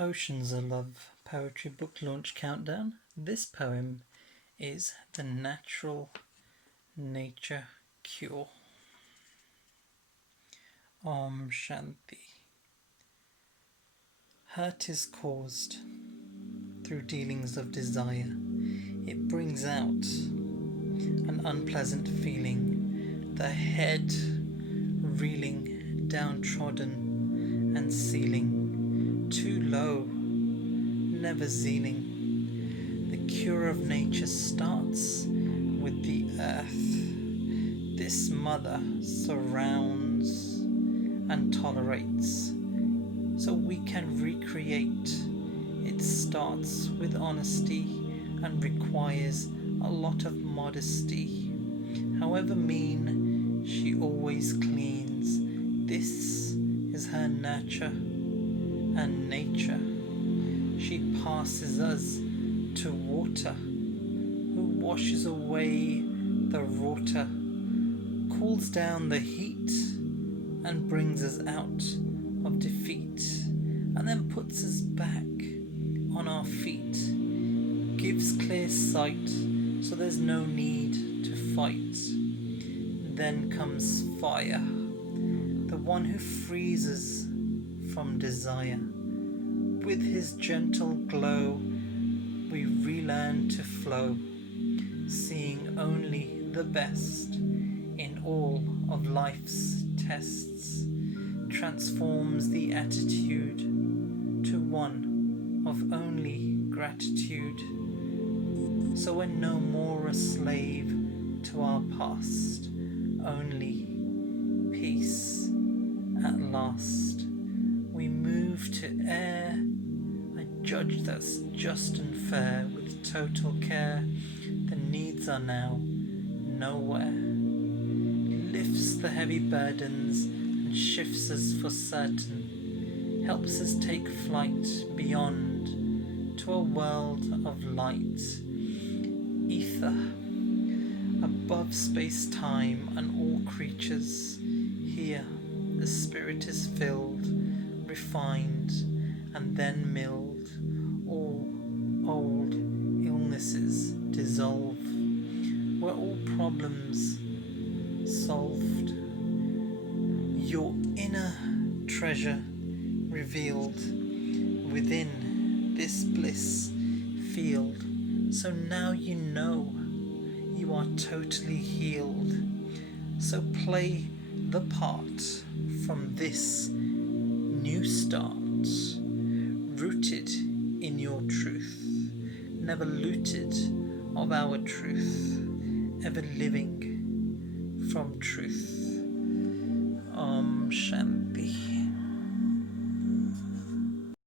Oceans of Love Poetry Book Launch Countdown. This poem is The Natural Nature Cure. Om Shanti. Hurt is caused through dealings of desire. It brings out an unpleasant feeling, the head reeling, downtrodden and sealing, too low, never zealing. The cure of nature starts with the earth. This mother surrounds and tolerates, so we can recreate. It starts with honesty and requires a lot of modesty. However mean, she always cleans. This is her nature and nature. She passes us to water, who washes away the water, cools down the heat, and brings us out of defeat, and then puts us back on our feet, gives clear sight, so there's no need to fight. Then comes fire, the one who frees us from desire. With his gentle glow, we relearn to flow, seeing only the best in all of life's tests, transforms the attitude to one of only gratitude. So we're no more a slave to our past, only peace at last. We move to air, a judge that's just and fair, with total care. The needs are now nowhere. Lifts the heavy burdens and shifts us for certain, helps us take flight beyond to a world of light. Ether, above space-time and all creatures. Here the spirit is filled, refined, and then milled. All old illnesses dissolve, where all problems solved. Your inner treasure revealed within this bliss field. So now you know you are totally healed. So play the part from this new start, rooted in your truth, never looted of our truth, ever living from truth. Om Shanti.